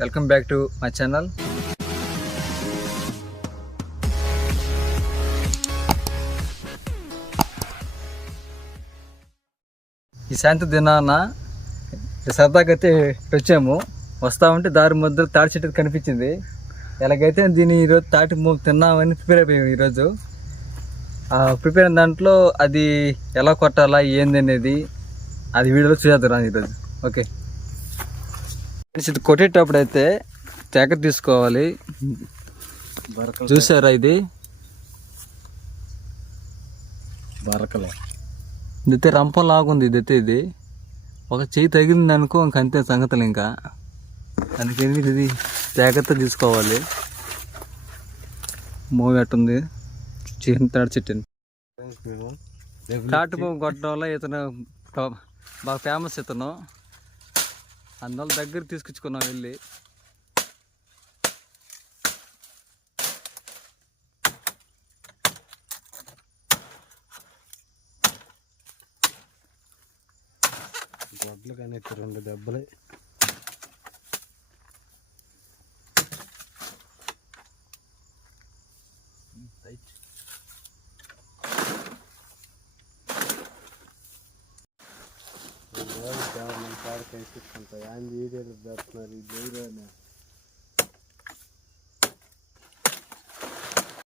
Welcome back to my channel. ఈ సాయంత్రం దినాన సరదాకైతే వచ్చాము వస్తా ఉంటే దారి మధ్యలో తాటి చెట్టు కనిపించింది. ఎలాగైతే దీన్ని ఈరోజు తాటి మూగ తిన్నామని ప్రిపేర్ అయిపోయాము ఈరోజు ప్రిపేర్ అయిన దాంట్లో అది ఎలా కొట్టాలా ఏంది అనేది అది వీడియోలో చూసేద్దాం ఈరోజు ఓకే. ఇది కొట్టేటప్పుడు అయితే జాగ్రత్త తీసుకోవాలి. చూసారా ఇది? బరకలే. ఇదైతే రంపం లాగుంది ఇదైతే ఇది. ఒక చెయ్యి తగిలింది అనుకో ఇంక అంతే సంగతులు ఇంకా. అందుకని ఇది? జాగ్రత్త తీసుకోవాలి. మూవ్ ఎట్టుంది? చిన్న తాడి చెట్టు తాటి పువ్వు కొట్టడం వల్ల ఇతను బాగా ఫేమస్ ఇతను. అందువల్ల దగ్గర తీసుకొచ్చుకున్నాం వెళ్ళి. దెబ్బలు కానీ రెండు దెబ్బలు.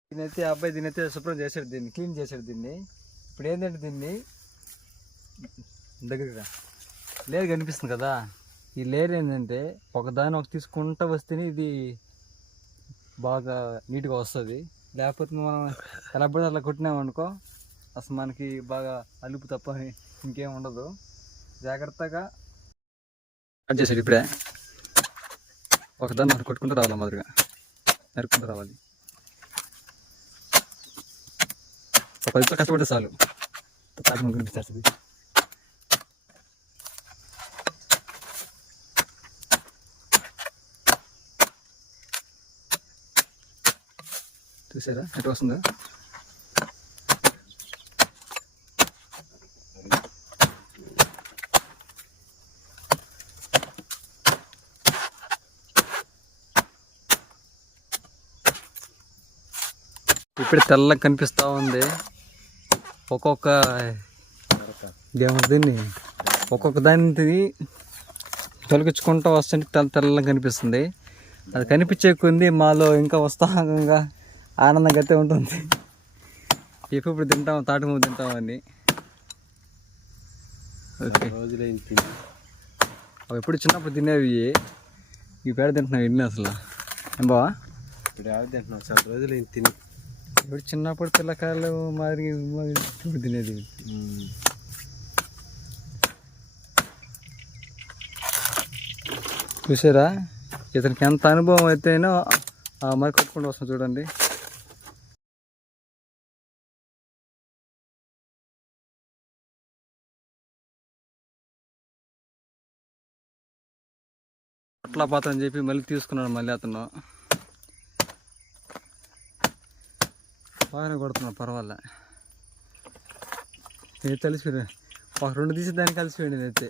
దీనైతే అబ్బాయి దీనైతే శుభ్రం చేశాడు దీన్ని క్లీన్ చేశాడు దీన్ని ఇప్పుడు ఏంటంటే దీన్ని దగ్గరగా లేరు కనిపిస్తుంది కదా ఈ లేరు ఏంటంటే ఒకదాని ఒక తీసుకుంటూ వస్తేనే ఇది బాగా నీట్గా వస్తుంది. లేకపోతే మనం ఎలా పడితే అట్లా కొట్టినామనుకో అసలు మనకి బాగా అలుపు తప్ప ఇంకేం ఉండదు. జాగ్రత్తగా కట్ చేసాడు ఇప్పుడే. ఒకదాన్ని మనం కొట్టుకుంటూ రావాలి మాదిరిగా నరుక్కుంటూ రావాలి. ఒక పదితో కష్టపడితే చాలు. తాటి కనిపిస్తుంది చూసారా? ఎటు వస్తుందా? ఇప్పుడు తెల్లగా కనిపిస్తూ ఉంది. ఒక్కొక్క దీన్ని ఒక్కొక్క దాన్ని తొలగించుకుంటూ వస్తుంటే తెల్ల తెల్లగా కనిపిస్తుంది. అది కనిపించే కొంది మాలో ఇంకా ఉత్సాహంగా ఆనందంగా అయితే ఉంటుంది ఎప్పుడు తింటాం తాటి ముందు తింటామని ఓకే. తిని అవి ఎప్పుడు చిన్నప్పుడు తినేవి ఈ పేడ తింటున్నావు ఎన్ని అసలు. ఏం బావా? ఇప్పుడు యావ తింటున్నావు చాలా రోజులైంది తిని. ఇప్పుడు చిన్నప్పుడు పిల్లకాయలు మాదిరి ఇప్పుడు తినేది. చూసారా? ఇతనికి ఎంత అనుభవం అయితేనో ఆ మరి కట్టుకుంటూ వస్తుంది చూడండి. అట్లా పాత అని చెప్పి మళ్ళీ తీసుకున్నాడు మళ్ళీ అతను. బాగానే కొడుతున్నా పర్వాలే. ఏ తెలిసిపోయి ఒక రెండు తీసి దాన్ని కలిసిపోయింది అయితే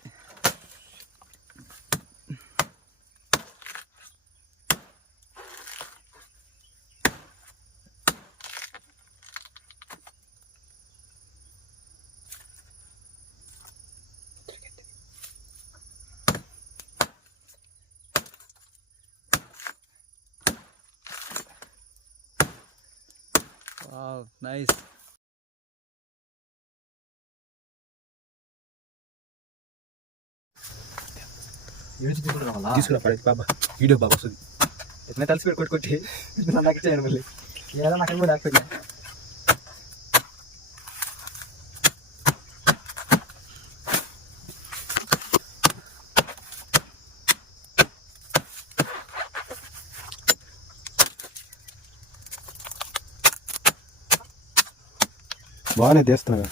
నైస్ తీసుకురా పడేది బాబా. వీడియో బాబా వస్తుంది. ఎట్లా కలిసి కొట్టి కొట్టి నాకు ఇచ్చాను మళ్ళీ ఏదైనా నాకు కూడా లేకపోయినా. బాగానే తీస్తున్నా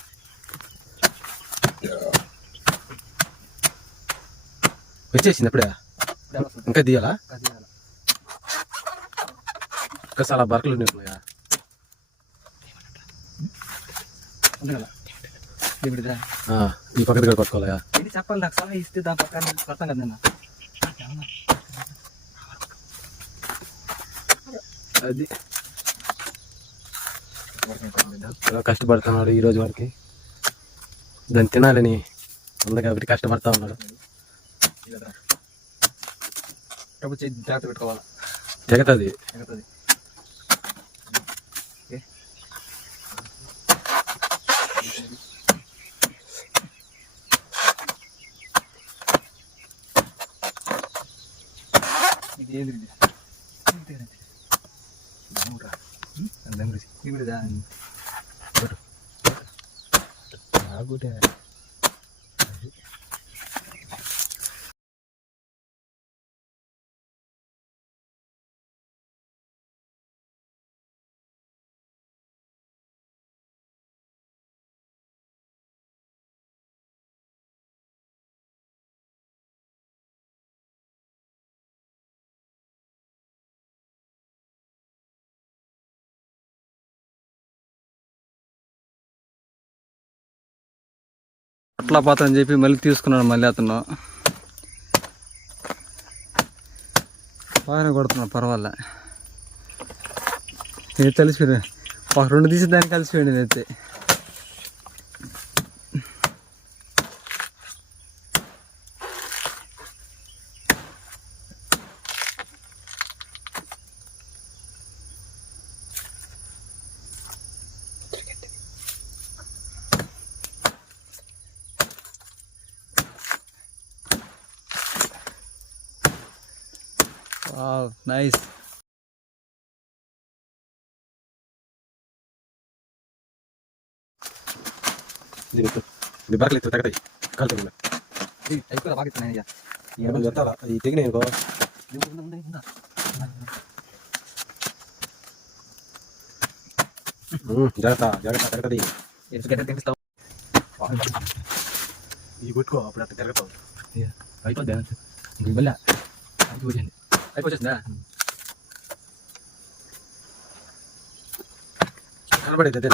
వచ్చేసింది అప్పుడే ఇంకా తీయాలా? ఇంకా చాలా బరకలు ఉన్నాయి ఆ, ఈ పక్కన కూడా కొట్టుకోవాలా ఇది చెప్పాలి నాకు సలహా ఇస్తే దాని పక్కన కొడతాం కదా అది. కష్టపడుతున్నాడు ఈ రోజు వరకు. దాన్ని తినాలని ఉంది కాబట్టి కష్టపడతా ఉన్నాడు. జాగ్రత్త పెట్టుకోవాలి జగతది ఎగురుతుంది. ఓకే. ఇది ఏది ఇది? ఇంతేనండి. దమ్మురా. ఉం? దమ్మురా. ఇది కూడా అట్లా పాత అని చెప్పి మళ్ళీ తీసుకున్నాడు మళ్ళీ అతను. బాగానే కొడుతున్నాడు పర్వాలే. నేను తెలిసిపోయాను. ఒక రెండు తీసి దాన్ని కలిసిపోయాడు నేనైతే. నైస్ ఇది. ఇది బరకలు ఎత్తు తగ్గతాయి కాలుతుంది అయిపోయి బాగా ఇస్తున్నాను ఏమన్నా చెప్తారా ఈ తెగినాయి అనుకో జాగ్రత్త కొట్టుకో అప్పుడు అట్లా తిరగతావు అయిపోద్దా అయిపోయింది కనబడేది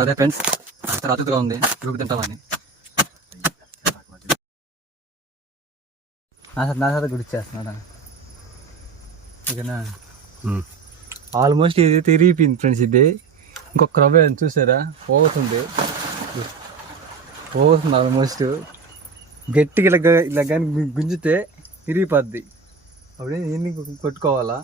అదే ఫ్రెండ్స్ అంత అతుగా ఉంది చూపి తింటామని నా సార్ నా సార్ గుడిచేస్తున్నాడా ఇకనా ఉమ్. ఆల్మోస్ట్ ఇది తిరిగిపోయింది ఫ్రెండ్స్ ఇది ఇంకొక రవ్వ చూసారా పోతుంది పోతుంది ఆల్మోస్ట్ గట్టిగా ఇలా ఇలా కానీ గుంజితే తిరిగిపోద్ది. అప్పుడే ఎన్ని కొట్టుకోవాలా?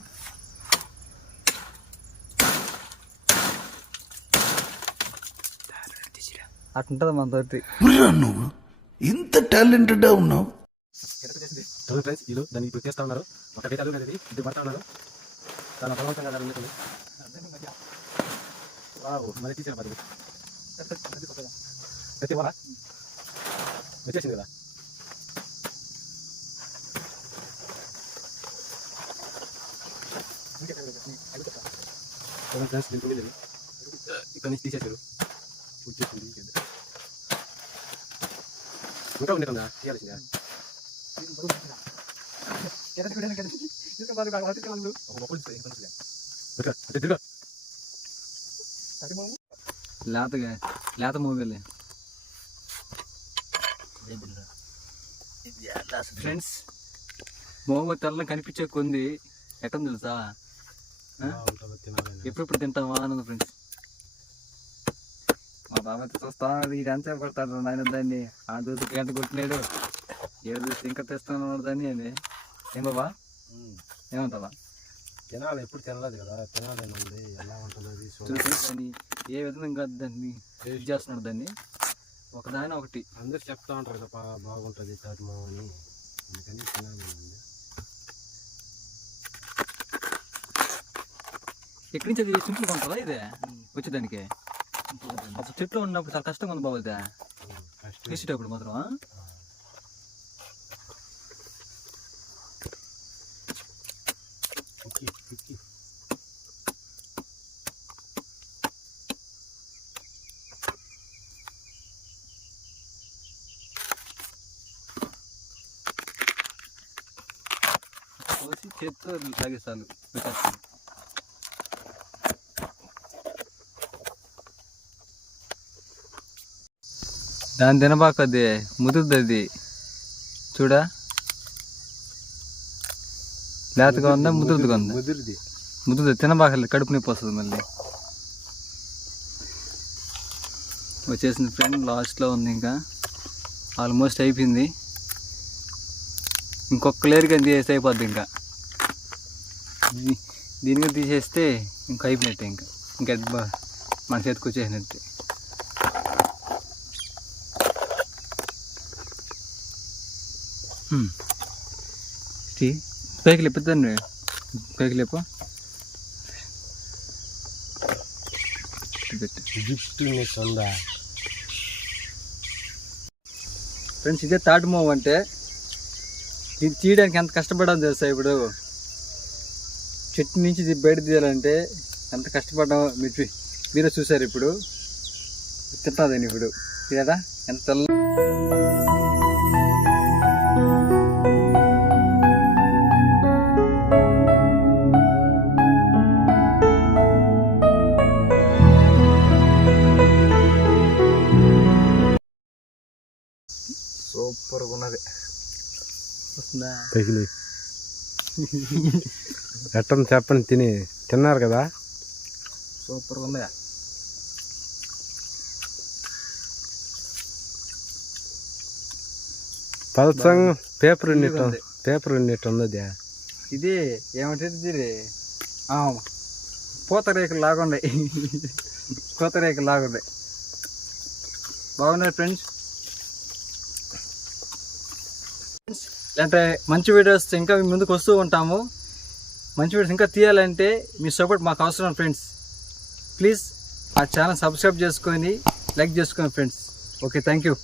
అట్లుంటుంది మన తోటి. నువ్వు ఇంత టాలెంటెడ్ ఉన్నావు. ఫ్రెండ్స్ వీళ్ళు దాన్ని ఇప్పుడు చేస్తా ఉన్నారు. ఒక గీత అడుగు ఇది ఇది పడతా ఉన్నారు చాలా బలవంతంగా జరుగుతుంది ఇవ్వాలా వచ్చేసింది కదా. చూడండి ఫ్రెండ్స్ దీనికి ఉంది ఇక్కడ నుంచి తీసేసారు వచ్చేసింది ఇంకా ఉండేదా తీయాల్సిందా. లేతగా లేత మూవీలే ఫ్రెండ్స్ మోగ తెల్ల కనిపించే కొంది ఎట్ట తెలుసా? ఎప్పుడెప్పుడు తింటావా అన్నది ఫ్రెండ్స్ మా బాబాయ్ చూస్తా ఇది ఎంత పడతాడు నాయన దాన్ని ఆ చూసి గంట కొట్టినాడు ఏడు చూసి ఇంకా తెస్తాను దాన్ని అని ఏం బాబా ఏమంటావా తినాలి ఎప్పుడు తినలేదు కదా తినాలని ఉంది ఎలా ఉంటుంది చూసి ఏ విధంగా దాన్ని ఇది చేస్తున్నాడు దాన్ని ఒకదాని ఒకటి అందరు చెప్తా ఉంటారు కదా బాగుంటుంది తాజ్మా అని అందుకని తినాలని ఉంది ఎక్కడి నుంచి అది సింపుల్గా ఉంటుందా ఇదే? వచ్చేదానికి? అసలు చెట్లు ఉన్నప్పుడు చాలా కష్టంగా ఉంది బాబు ఇదే. ఫస్ట్ తీసేటప్పుడు మాత్రం చేతితో లాగేస్తాను. పెట్టేస్తాను. దాని తినబాకది ముదురుది అది చూడా? లేతగా ఉందా ముదురుగా ఉందా? ముదిరిది. ముద్దు తినబాకలేదు కడుపు నొప్పి వస్తుంది మళ్ళీ. వచ్చేసింది ఫ్రెండ్ లాస్ట్లో ఉంది ఇంకా. ఆల్మోస్ట్ అయిపోయింది. ఇంకొక లేరుగా తీసేస్తే అయిపోద్ది ఇంకా. దీ- దీని మీద తీసేస్తే ఇంకా అయిపోయినట్టే ఇంకా. ఇంకా మన చేతికి వచ్చేసినట్టే. స్టీ పైకి లేపుతాను పైకి లేపు ఫ్రెండ్స్ ఇదే తాటి మూవ్ అంటే ఇది తీయడానికి ఎంత కష్టపడాలి తెలుసా ఇప్పుడు చెట్టు నుంచి ఇది బయట తీయాలంటే ఎంత కష్టపడ్డామో మీరు మీరే చూసారు ఇప్పుడు తింటాదని ఇప్పుడు కదా ఎంత తెల్ల సూపర్గా ఉన్నది వస్తుందా? తగిలి. ఎట్టని చెప్పండి తిని తిన్నారు కదా? సూపర్గా ఉందా పలసంగా పేపర్ ఉంది. పేపర్ ఉన్నట్టు ఉన్నది. ఇది ఏమంటే ఇది ఆ, పూతరేకులు లాగున్నాయి. పూతరేకులు లాగున్నాయి. బాగున్నాయి ఫ్రెండ్స్? లేదంటే మంచి వీడియోస్ ఇంకా మీ ముందుకు వస్తూ ఉంటాము. మంచి వీడియోస్ ఇంకా తీయాలంటే మీ సపోర్ట్ మాకు అవసరం ఫ్రెండ్స్ ప్లీజ్ ఆ ఛానల్ సబ్స్క్రైబ్ చేసుకొని లైక్ చేసుకోండి ఫ్రెండ్స్ ఓకే థ్యాంక్ యూ